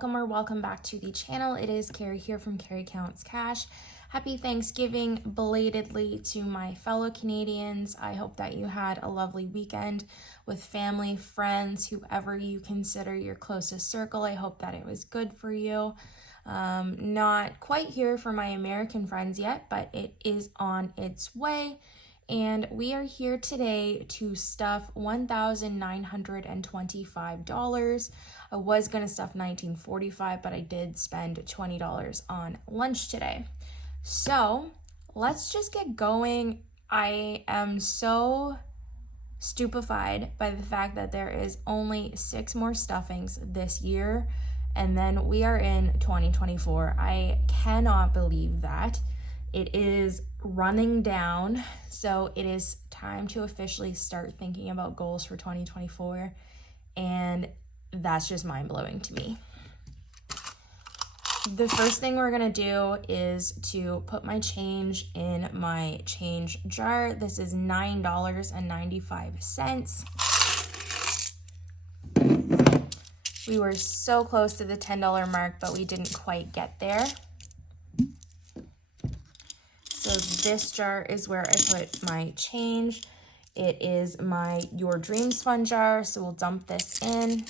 welcome or welcome back to the channel. It is Carrie here from Carrie Counts Cash. Happy Thanksgiving belatedly to my fellow Canadians. I hope that you had a lovely weekend with family, friends, whoever you consider your closest circle. I hope that it was good for you. Not quite here for my American friends yet, but it is on its way. And we are here today to stuff $1,925. I was going to stuff $1,945, but I did spend $20 on lunch today. So let's just get going. I am so stupefied by the fact that there is only 6 more stuffings this year, and then we are in 2024. I cannot believe that. It is running down, so it is time to officially start thinking about goals for 2024, and that's just mind-blowing to me. The first thing we're gonna do is to put my change in my change jar. This is $9.95. We were so close to the $10 mark, but we didn't quite get there. So this jar is where I put my change. It is my Your Dreams Fund jar, so we'll dump this in.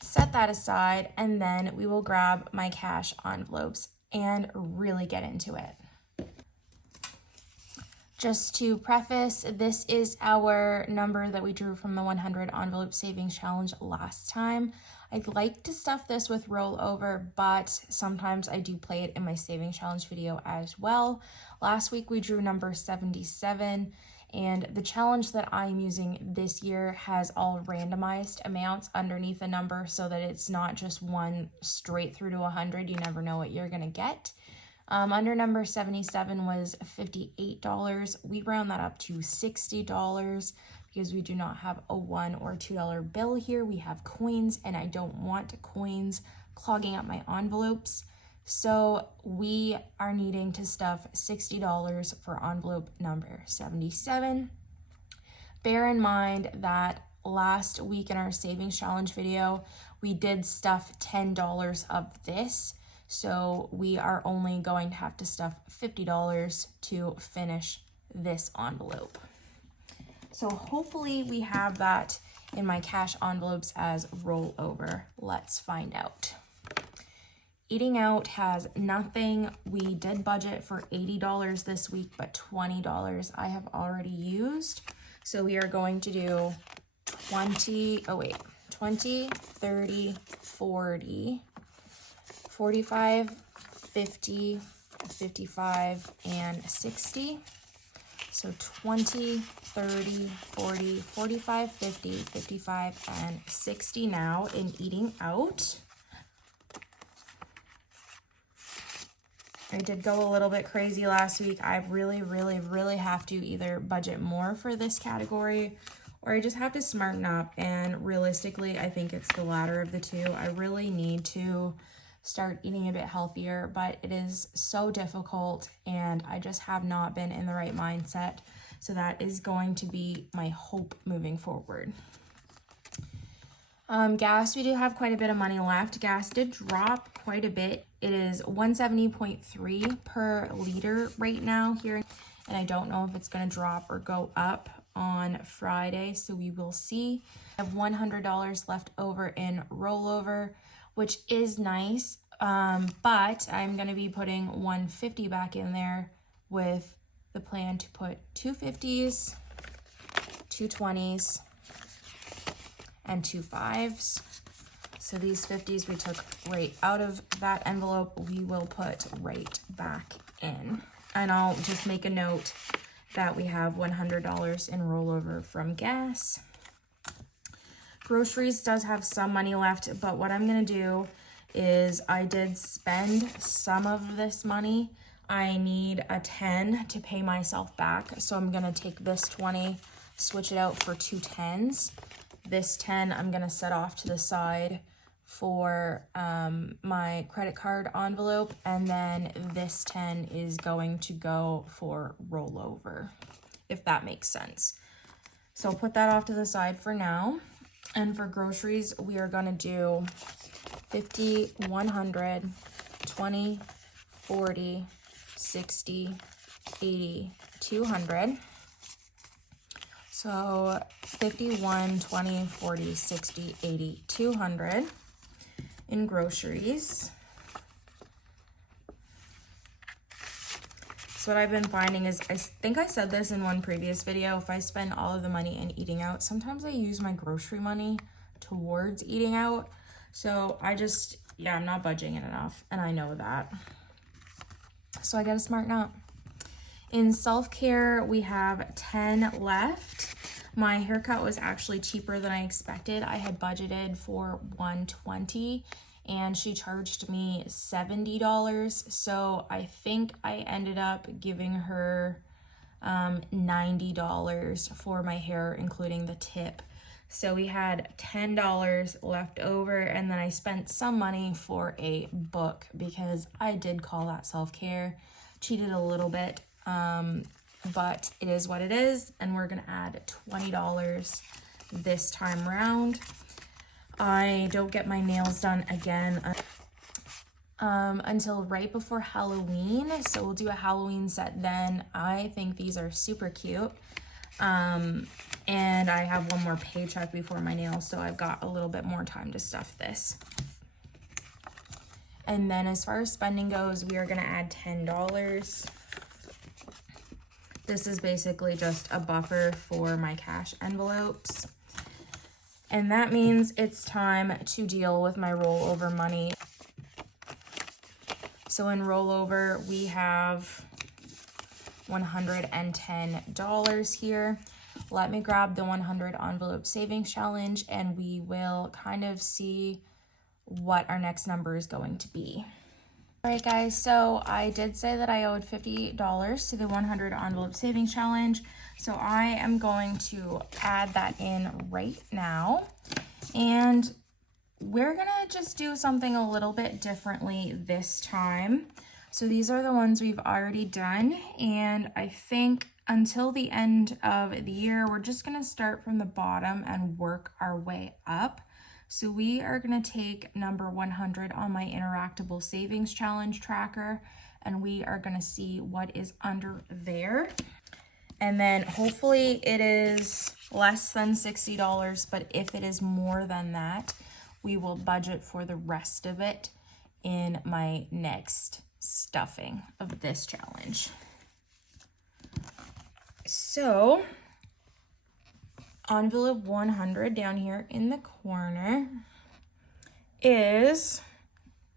Set that aside, and then we will grab my cash envelopes and really get into it. Just to preface, this is our number that we drew from the 100 envelope savings challenge last time. I'd like to stuff this with rollover, but sometimes I do play it in my savings challenge video as well. Last week we drew number 77, and the challenge that I'm using this year has all randomized amounts underneath a number so that it's not just one straight through to 100. You never know what you're gonna get. Under number 77 was $58. We round that up to $60 because we do not have a $1 or $2 bill here. We have coins, and I don't want coins clogging up my envelopes. So we are needing to stuff $60 for envelope number 77. Bear in mind that last week in our savings challenge video, we did stuff $10 of this. So we are only going to have to stuff $50 to finish this envelope. So hopefully we have that in my cash envelopes as rollover. Let's find out. Eating out has nothing. We did budget for $80 this week, but $20 I have already used. So we are going to do 20, 30, 40, 45, 50, 55, and 60. So 20, 30, 40, 45, 50, 55, and 60 now in eating out. I did go a little bit crazy last week. I really have to either budget more for this category, or I just have to smarten up. And realistically, I think it's the latter of the two. I really need to start eating a bit healthier, but it is so difficult, and I just have not been in the right mindset. So that is going to be my hope moving forward. Gas, we do have quite a bit of money left. Gas did drop quite a bit. It is 170.3 per liter right now here, and I don't know if it's going to drop or go up on Friday, so we will see. I have $100 left over in rollover, which is nice, but I'm going to be putting $150 back in there with the plan to put 2 50s, 2 20s, and 2 5s. So these 50s we took right out of that envelope, we will put right back in. And I'll just make a note that we have $100 in rollover from gas. Groceries does have some money left, but what I'm gonna do is I did spend some of this money. I need a 10 to pay myself back, so I'm gonna take this 20, switch it out for 2 10s. This 10 I'm gonna set off to the side for my credit card envelope, and then this 10 is going to go for rollover, if that makes sense. So I'll put that off to the side for now. And for groceries, we are gonna do 50, 100, 20, 40, 60, 80, 200. So 51, 20, 40, 60, 80, 200 in groceries. So what I've been finding is, I think I said this in one previous video, if I spend all of the money in eating out, sometimes I use my grocery money towards eating out. So I'm not budging it enough, and I know that. So I gotta smarten up. In self-care, we have 10 left. My haircut was actually cheaper than I expected. I had budgeted for $120 and she charged me $70. So I think I ended up giving her $90 for my hair, including the tip. So we had $10 left over, and then I spent some money for a book because I did call that self-care. Cheated a little bit, but it is what it is, and we're gonna add $20 this time around. I don't get my nails done again until right before Halloween, so we'll do a Halloween set then. I think these are super cute. And I have one more paycheck before my nails, so I've got a little bit more time to stuff this. And then as far as spending goes, we are gonna add $10. This is basically just a buffer for my cash envelopes. And that means it's time to deal with my rollover money. So in rollover, we have $110 here. Let me grab the 100 envelope savings challenge and we will kind of see what our next number is going to be. All right, guys, so I did say that I owed $50 to the 100 envelope savings challenge. So I am going to add that in right now. And we're gonna just do something a little bit differently this time. So these are the ones we've already done. And I think until the end of the year, we're just gonna start from the bottom and work our way up. So we are gonna take number 100 on my interactable savings challenge tracker, and we are gonna see what is under there. And then hopefully it is less than $60, but if it is more than that, we will budget for the rest of it in my next stuffing of this challenge. So envelope 100 down here in the corner is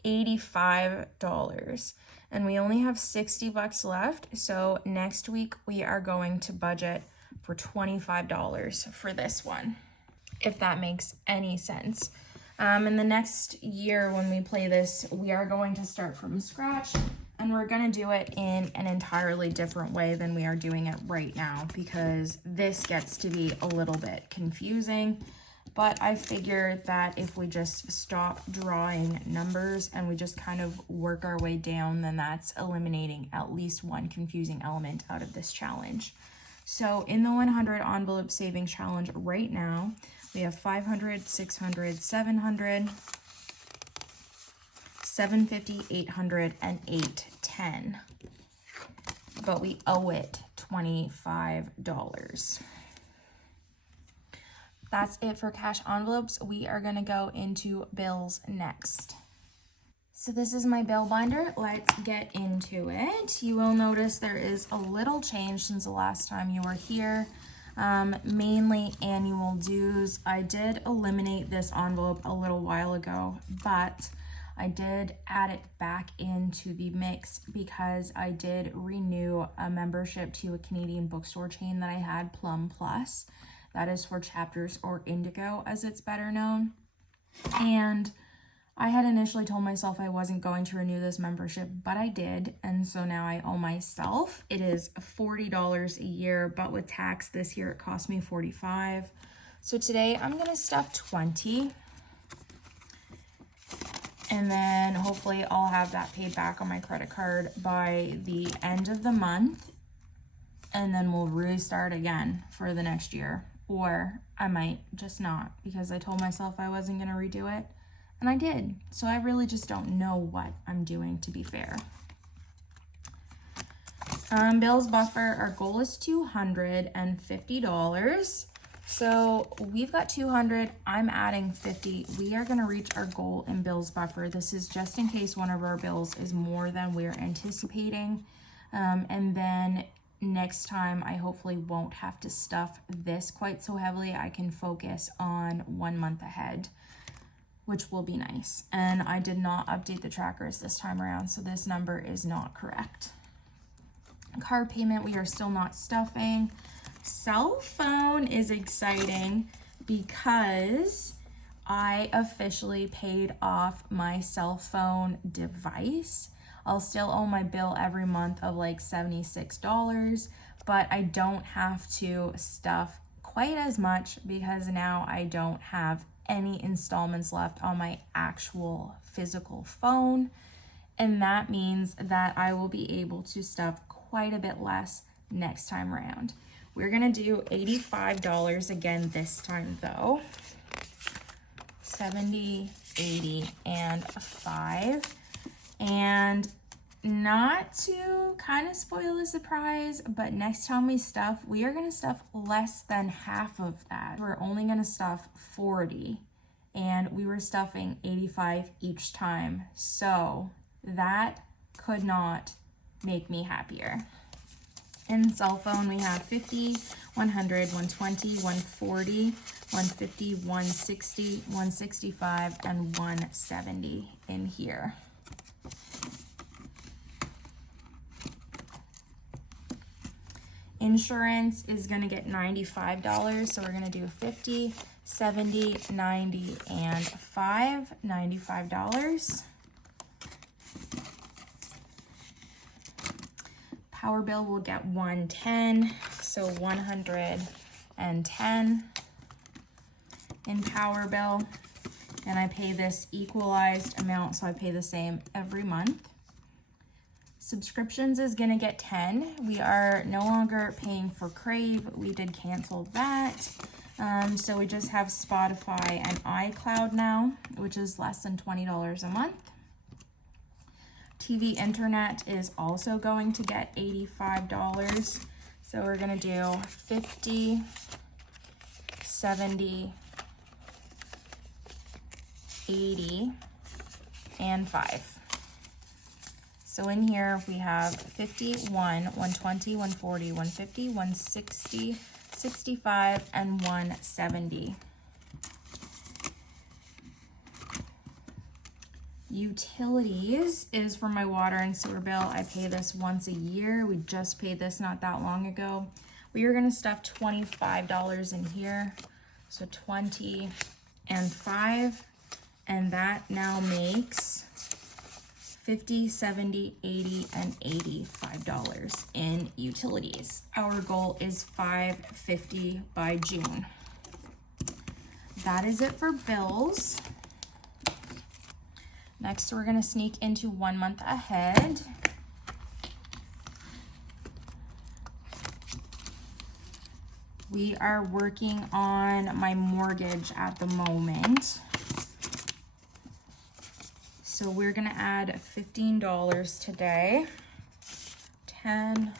$85, and we only have $60 left. So next week we are going to budget for $25 for this one, if that makes any sense. In the next year when we play this, we are going to start from scratch, and we're gonna do it in an entirely different way than we are doing it right now, because this gets to be a little bit confusing. But I figured that if we just stop drawing numbers and we just kind of work our way down, then that's eliminating at least one confusing element out of this challenge. So in the 100 envelope savings challenge right now, we have 500, 600, 700, 750, 800, and 810. But we owe it $25. That's it for cash envelopes. We are gonna go into bills next. So this is my bill binder. Let's get into it. You will notice there is a little change since the last time you were here. Mainly annual dues. I did eliminate this envelope a little while ago, but I did add it back into the mix because I did renew a membership to a Canadian bookstore chain that I had, Plum Plus. That is for Chapters or Indigo, as it's better known. And I had initially told myself I wasn't going to renew this membership, but I did, and so now I owe myself. It is $40 a year, but with tax this year it cost me $45. So today I'm gonna stuff 20, and then hopefully I'll have that paid back on my credit card by the end of the month, and then we'll restart again for the next year. or I might just not, because I told myself I wasn't gonna redo it, and I did. So I really just don't know what I'm doing, to be fair. Bills buffer, our goal is $250. So we've got 200, I'm adding 50. We are gonna reach our goal in bills buffer. This is just in case one of our bills is more than we're anticipating. And then next time I hopefully won't have to stuff this quite so heavily. I can focus on 1 month ahead, which will be nice. And I did not update the trackers this time around, so this number is not correct. Card payment, we are still not stuffing. Cell phone is exciting because I officially paid off my cell phone device. I'll still owe my bill every month of like $76, but I don't have to stuff quite as much because now I don't have any installments left on my actual physical phone. And that means that I will be able to stuff quite a bit less next time around. We're gonna do $85 again this time though. 70, 80, and 5. And not to kind of spoil the surprise, but next time we stuff, we are gonna stuff less than half of that. We're only gonna stuff 40, and we were stuffing 85 each time. So that could not make me happier. In cell phone, we have 50, 100, 120, 140, 150, 160, 165, and 170 in here. Insurance is gonna get $95, so we're gonna do 50, 70, 90, and 5, $95. Power bill will get 110, so 110 in power bill. And I pay this equalized amount, so I pay the same every month. Subscriptions is gonna get 10. We are no longer paying for Crave. We did cancel that. So we just have Spotify and iCloud now, which is less than $20 a month. TV internet is also going to get $85. So we're gonna do 50, 70, 80, and 5. So in here we have 51, 120, 140, 150, 160, 65, and 170. Utilities is for my water and sewer bill. I pay this once a year. We just paid this not that long ago. We are gonna stuff $25 in here. So 20 and 5, and that now makes 50, 70, 80, and $85 in utilities. Our goal is $550 by June. That is it for bills. Next, we're gonna sneak into 1 month ahead. We are working on my mortgage at the moment. So we're gonna add $15 today. 10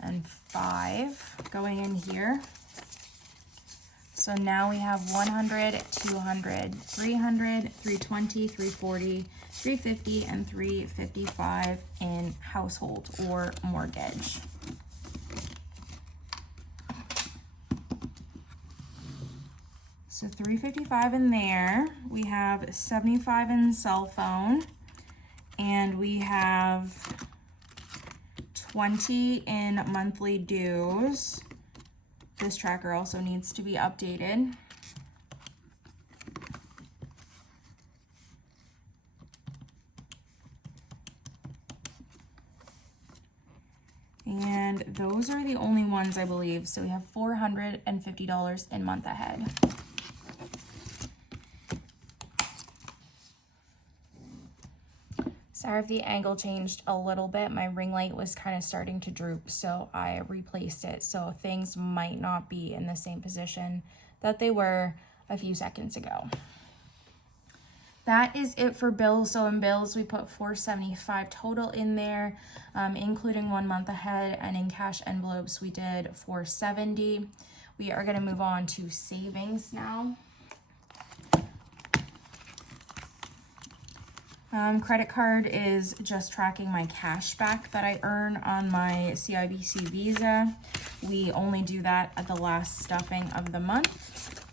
and 5 going in here. So now we have 100, 200, 300, 320, 340, 350, and 355 in household or mortgage. So 355 in there. We have 75 in cell phone, and we have 20 in monthly dues. This tracker also needs to be updated. And those are the only ones, I believe. So we have $450 in month ahead. Sorry if the angle changed a little bit. My ring light was kind of starting to droop, so I replaced it. So things might not be in the same position that they were a few seconds ago. That is it for bills. So in bills, we put $475 total in there, including 1 month ahead, and in cash envelopes, we did $470. We are gonna move on to savings now. Credit card is just tracking my cash back that I earn on my CIBC Visa. We only do that at the last stuffing of the month.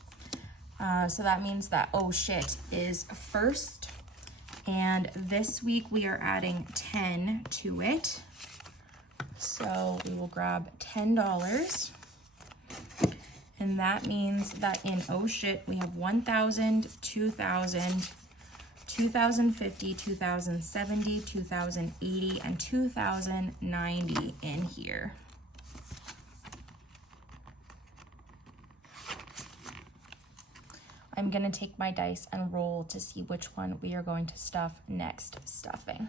So that means that oh shit is first. And this week we are adding 10 to it. So we will grab $10. And that means that in oh shit we have 1,000, 2,000, 2,050, 2,070, 2,080, and 2,090 in here. I'm gonna take my dice and roll to see which one we are going to stuff next stuffing.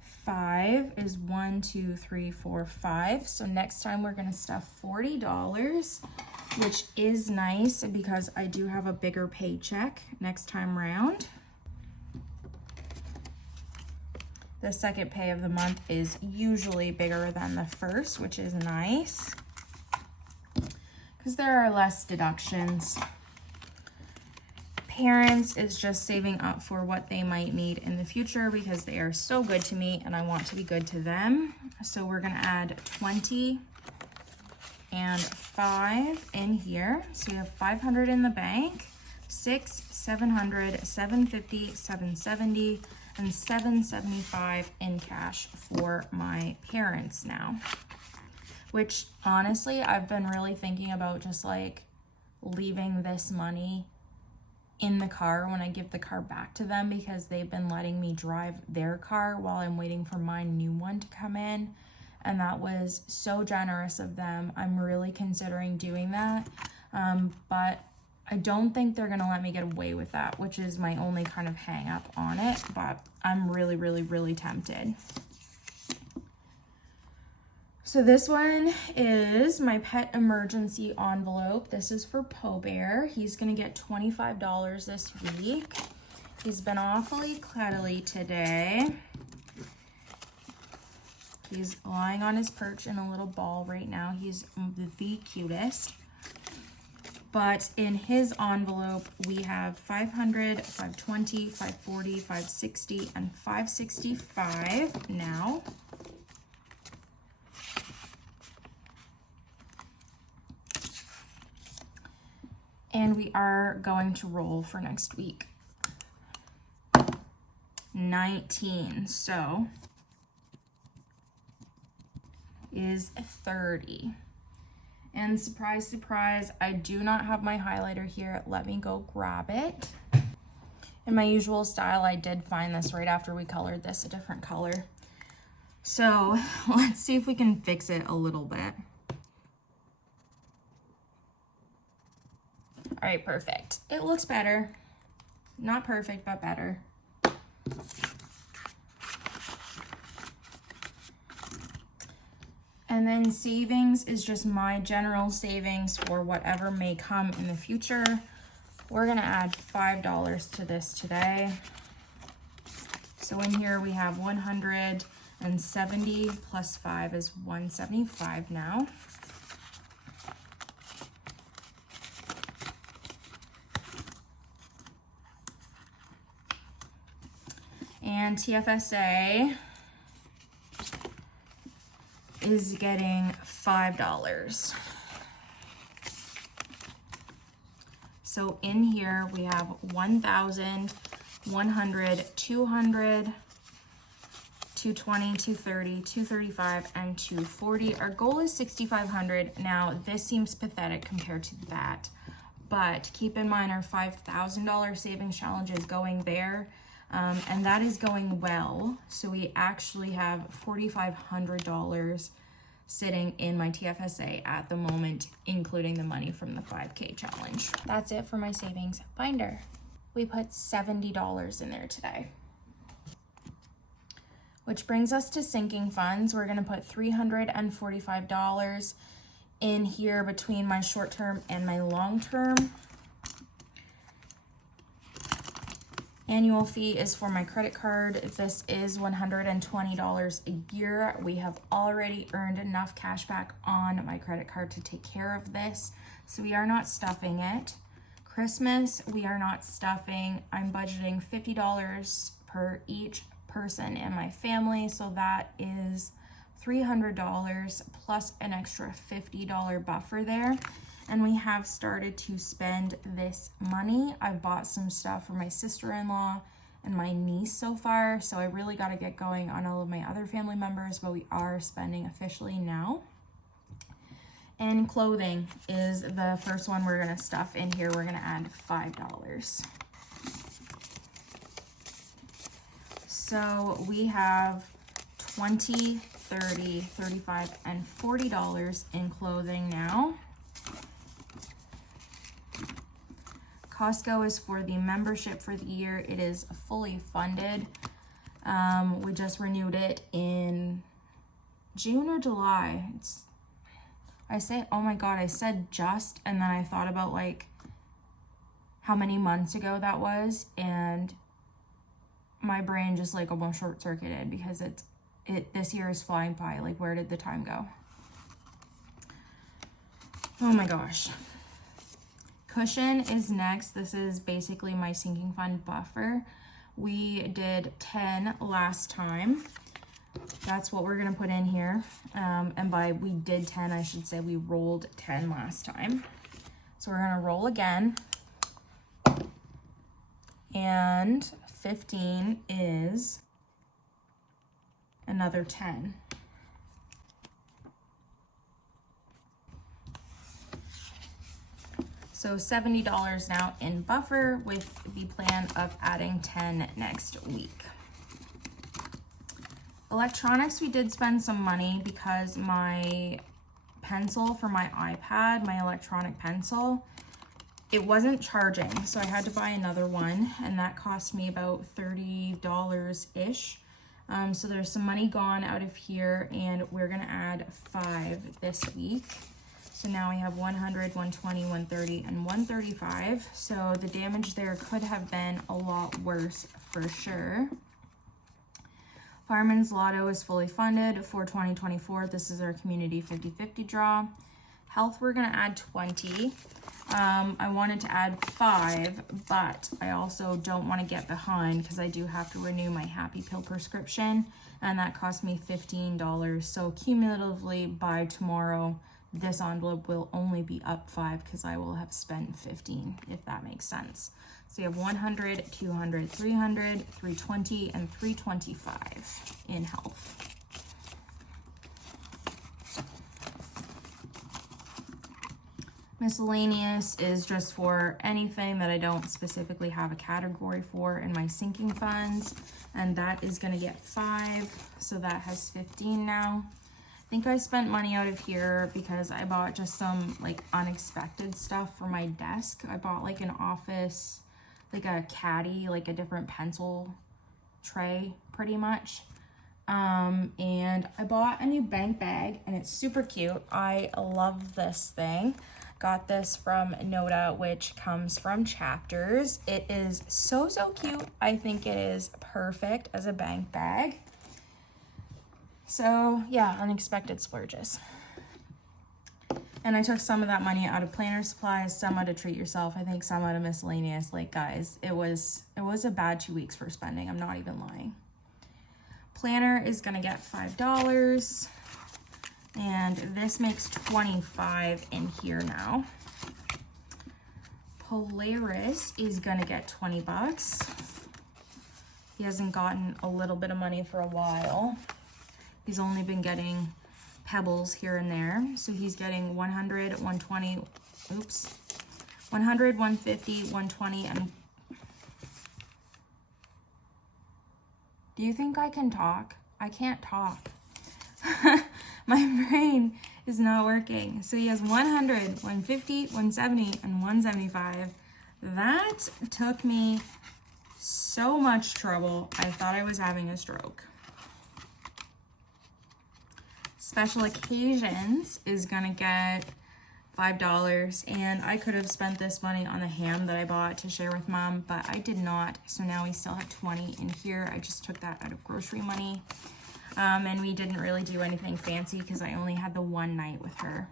5 is 1, 2, 3, 4, 5. So next time we're gonna stuff $40, which is nice because I do have a bigger paycheck next time round. The second pay of the month is usually bigger than the first, which is nice because there are less deductions. Parents is just saving up for what they might need in the future because they are so good to me and I want to be good to them. So we're gonna add 20 and 5 in here. So we have 500 in the bank, 6, 700, 750, 770, and 775 in cash for my parents now. Which honestly, I've been really thinking about just like leaving this money in the car when I give the car back to them because they've been letting me drive their car while I'm waiting for my new one to come in. And that was so generous of them. I'm really considering doing that. But I don't think they're gonna let me get away with that, which is my only kind of hang up on it. But I'm really, really, really tempted. So this one is my pet emergency envelope. This is for Poe Bear. He's gonna get $25 this week. He's been awfully cuddly today. He's lying on his perch in a little ball right now. He's the cutest. But in his envelope, we have 500, 520, 540, 560, and 565 now. And we are going to roll for next week. 19, so is 30. And surprise, surprise, I do not have my highlighter here. Let me go grab it. In my usual style, I did find this right after we colored this a different color. So let's see if we can fix it a little bit. All right, perfect. It looks better. Not perfect, but better. And then savings is just my general savings for whatever may come in the future. We're gonna add $5 to this today. So in here we have 170 plus 5 is 175 now. And TFSA is getting $5. So in here we have 1,000, 100, 200, 220, 230, 235, and 240. Our goal is 6,500. Now this seems pathetic compared to that, but keep in mind our $5,000 savings challenge is going there. And that is going well. So we actually have $4,500 sitting in my TFSA at the moment, including the money from the 5K challenge. That's it for my savings binder. We put $70 in there today. Which brings us to sinking funds. We're gonna put $345 in here between my short-term and my long-term. Annual fee is for my credit card. This is $120 a year. We have already earned enough cash back on my credit card to take care of this, so we are not stuffing it. Christmas, we are not stuffing. I'm budgeting $50 per each person in my family, so that is $300 plus an extra $50 buffer there. And we have started to spend this money. I've bought some stuff for my sister-in-law and my niece so far, so I really got to get going on all of my other family members, but we are spending officially now. And clothing is the first one we're gonna stuff in here. We're gonna add $5. So we have $20, $30, $35, and $40 in clothing now. Costco is for the membership for the year. It is fully funded. We just renewed it in June or July. I said just, and then I thought about like how many months ago that was, and my brain just like almost short-circuited because this year is flying by. Like, where did the time go? Oh my gosh. Cushion is next. This is basically my sinking fund buffer. We did 10 last time. That's what we're gonna put in here. And by we did 10, I should say we rolled 10 last time. So we're gonna roll again. And 15 is another 10. So $70 now in buffer with the plan of adding 10 next week. Electronics, we did spend some money because my pencil for my iPad, my electronic pencil, it wasn't charging. So I had to buy another one, and that cost me about $30-ish. So there's some money gone out of here, and we're gonna add 5 this week. So now we have 100, 120, 130, and 135. So the damage there could have been a lot worse for sure. Fireman's Lotto is fully funded for 2024. This is our community 50-50 draw. Health, we're gonna add 20. I wanted to add 5, but I also don't want to get behind because I do have to renew my Happy Pill prescription, and that cost me $15. So cumulatively by tomorrow, this envelope will only be up 5 because I will have spent 15, if that makes sense. So you have 100, 200, 300, 320, and 325 in health. Miscellaneous is just for anything that I don't specifically have a category for in my sinking funds, and that is going to get 5, so that has 15 now. I think I spent money out of here because I bought just some like unexpected stuff for my desk. I bought like an office, like a caddy, like a different pencil tray pretty much. And I bought a new bank bag, and it's super cute. I love this thing. Got this from Noda, which comes from Chapters. It is so cute. I think it is perfect as a bank bag. So yeah, unexpected splurges. And I took some of that money out of planner supplies, some out of treat yourself, I think some out of miscellaneous. Like, guys, it was a bad 2 weeks for spending. I'm not even lying. Planner is gonna get $5. And this makes 25 in here now. Polaris is gonna get 20 bucks. He hasn't gotten a little bit of money for a while. He's only been getting pebbles here and there. So he's getting 100, 120, 100, 150, 120, and do you think I can talk? I can't talk. My brain is not working. So he has 100, 150, 170, and 175. That took me so much trouble. I thought I was having a stroke. Special occasions is gonna get $5, and I could have spent this money on the ham that I bought to share with mom, but I did not. So now we still have 20 in here. I just took that out of grocery money. And we didn't really do anything fancy because I only had the one night with her.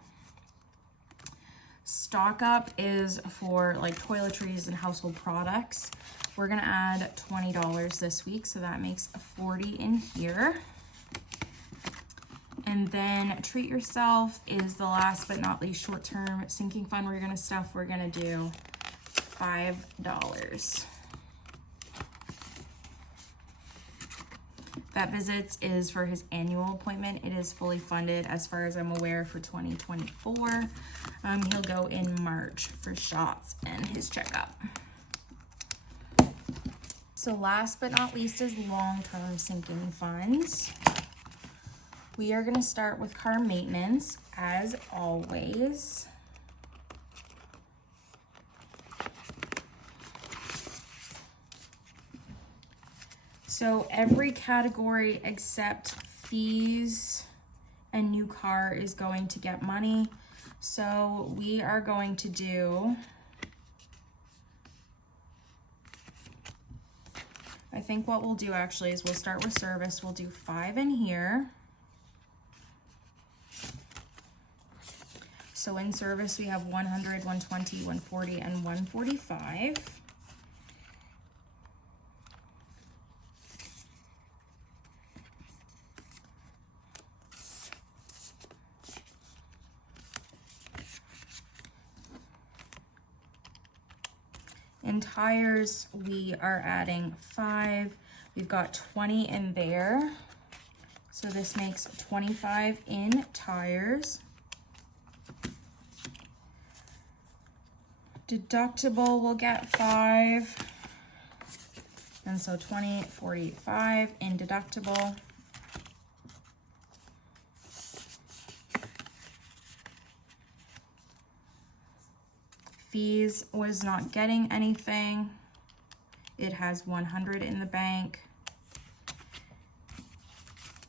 Stock up is for like toiletries and household products. We're gonna add $20 this week, so that makes 40 in here. And then treat yourself is the last but not least short-term sinking fund we're gonna stuff. We're gonna do $5. Vet visits is for his annual appointment. It is fully funded as far as I'm aware for 2024. He'll go in March for shots and his checkup. So last but not least is long-term sinking funds. We are gonna start with car maintenance as always. So every category except fees and new car is going to get money. So we are going to do, I think what we'll do actually is we'll start with service. We'll do 5 in here. So in service we have 100, 120, 140, and 145. In tires, we are adding 5. We've got 20 in there. So this makes 25 in tires. Deductible will get 5. And so 20, 45 in deductible. Fees was not getting anything. It has 100 in the bank.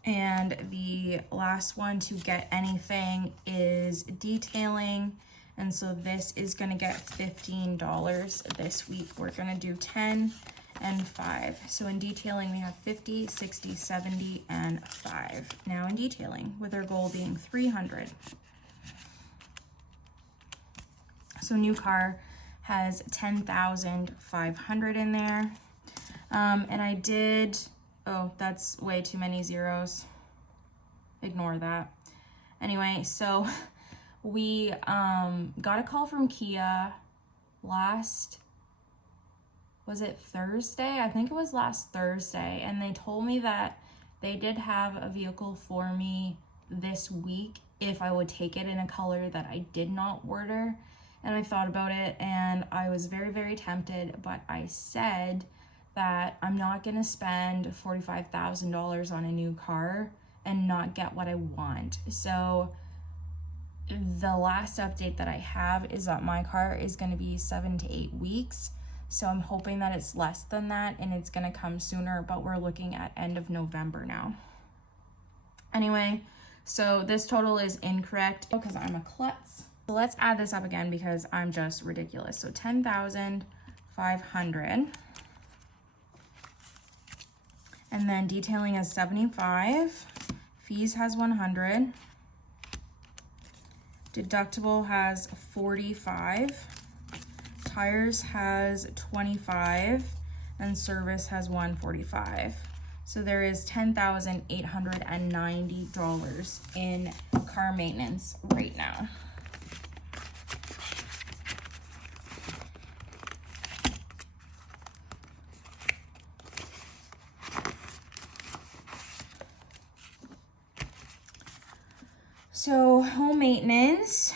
And the last one to get anything is detailing. And so this is gonna get $15 this week. We're gonna do 10 and 5. So in detailing, we have 50, 60, 70, and 5. Now in detailing, with our goal being 300. So new car has 10,500 in there. And I did, oh, that's way too many zeros. Ignore that. Anyway, so we got a call from Kia last, was it Thursday? I think it was last Thursday. And they told me that they did have a vehicle for me this week if I would take it in a color that I did not order. And I thought about it and I was very, very tempted, but I said that I'm not gonna spend $45,000 on a new car and not get what I want. So the last update that I have is that my car is gonna be 7 to 8 weeks. So I'm hoping that it's less than that and it's gonna come sooner, but we're looking at end of November now. Anyway, so this total is incorrect because I'm a klutz. So let's add this up again because I'm just ridiculous. So 10,500. And then detailing is 75. Fees has 100. Deductible has 45. Tires has 25. And service has 145. So there is $10,890 in car maintenance right now. So home maintenance,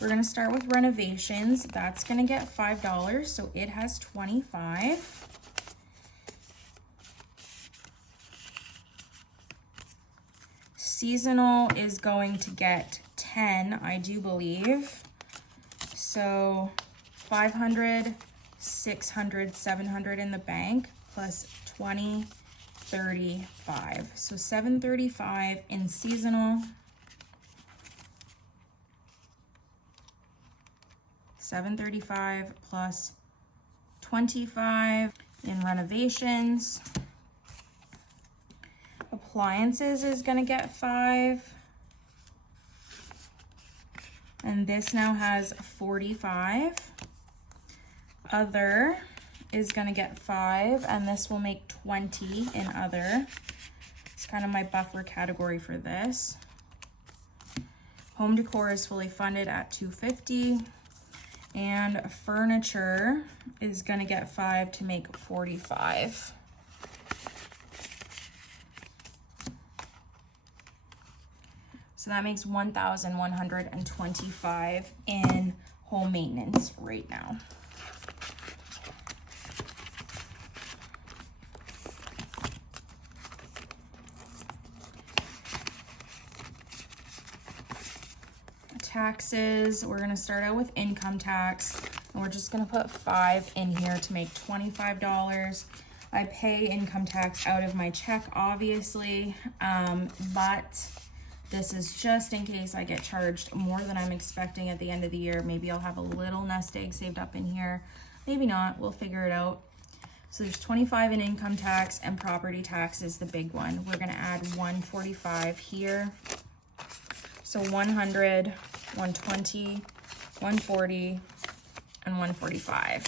we're gonna start with renovations. That's gonna get $5, so it has 25. Seasonal is going to get 10, I do believe. So 500, 600, 700 in the bank, plus 20, 35. So 735 in seasonal, 735 plus 25 in renovations. Appliances is gonna get 5. And this now has 45. Other is gonna get 5, and this will make 20 in other. It's kind of my buffer category for this. Home decor is fully funded at 250. And furniture is gonna get 5 to make 45. So that makes 1,125 in home maintenance right now. Taxes, we're gonna start out with income tax, and we're just gonna put 5 in here to make $25. I pay income tax out of my check, obviously, but this is just in case I get charged more than I'm expecting at the end of the year. Maybe I'll have a little nest egg saved up in here. Maybe not, we'll figure it out. So there's 25 in income tax, and property tax is the big one. We're gonna add 145 here. So 100, 120, 140, and 145.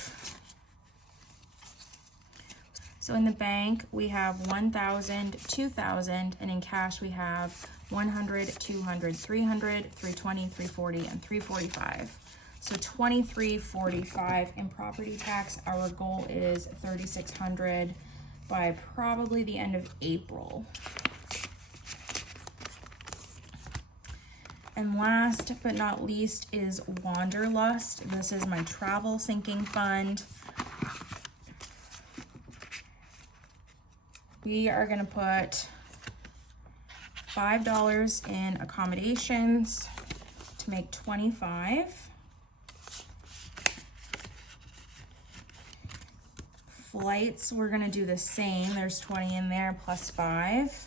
So in the bank, we have 1,000, 2,000, and in cash we have 100, 200, 300, 320, 340, and 345. So 2345 in property tax. Our goal is 3,600 by probably the end of April. And last but not least is Wanderlust. This is my travel sinking fund. We are gonna put $5 in accommodations to make 25. Flights, we're gonna do the same. There's 20 in there plus 5.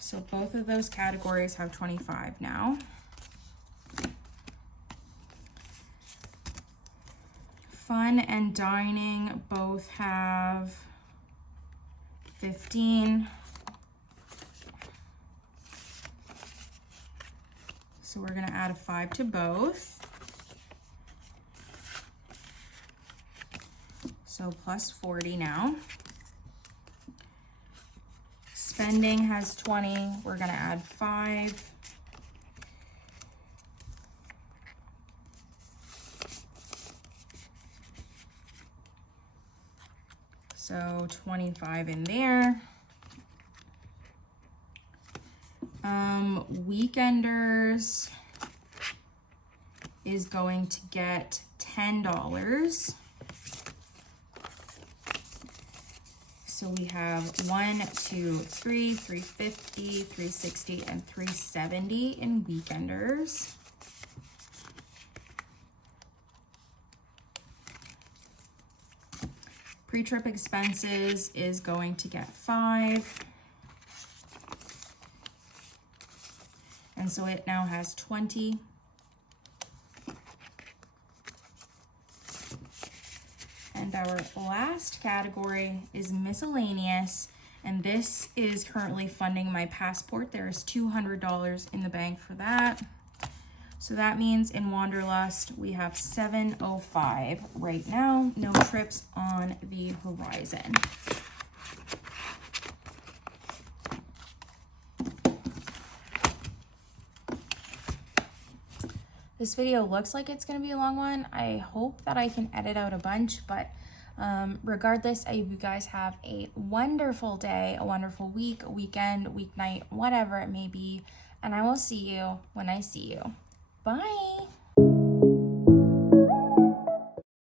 So both of those categories have 25 now. Fun and dining both have 15. So we're gonna add a 5 to both. So plus 40 now. Spending has 20, we're gonna add 5. So 25 in there. Weekenders is going to get $10. So we have 1, 2, 3, 350, 360, and 370 in weekenders. Pre-trip expenses is going to get 5. And so it now has 20. And our last category is miscellaneous, and this is currently funding my passport. There is $200 in the bank for that. So that means in Wanderlust we have 705 right now. No trips on the horizon. This video looks like it's going to be a long one. I hope that I can edit out a bunch, but regardless, I hope you guys have a wonderful day, a wonderful week, a weekend, weeknight, whatever it may be, and I will see you when I see you. Bye!